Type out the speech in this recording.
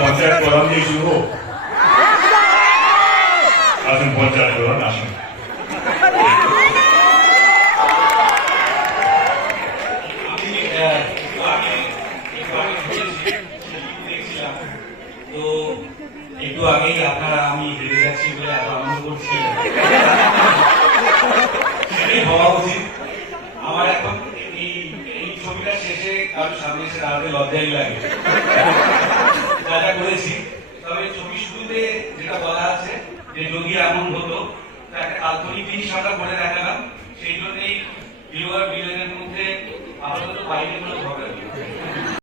পঞ্চায়েত প্রধান দিয়ে শুরু হোক। আসুন পঞ্চায়েত প্রধান আসুন। তো একটু আগেই আপনারা আমি হেরে যাচ্ছি বলে এত আনন্দ করছি, সেটাই হওয়া উচিত। আমার এখন এই ছবিটা শেষে কারোর সামনে এসে দাঁড়াতে লজ্জাই লাগে যা যা করেছি। তবে ছবি শুরুতে যেটা বলা আছে যে যদি এমন হতো একটা কাল্পনিক জিনিস আমরা করে দেখা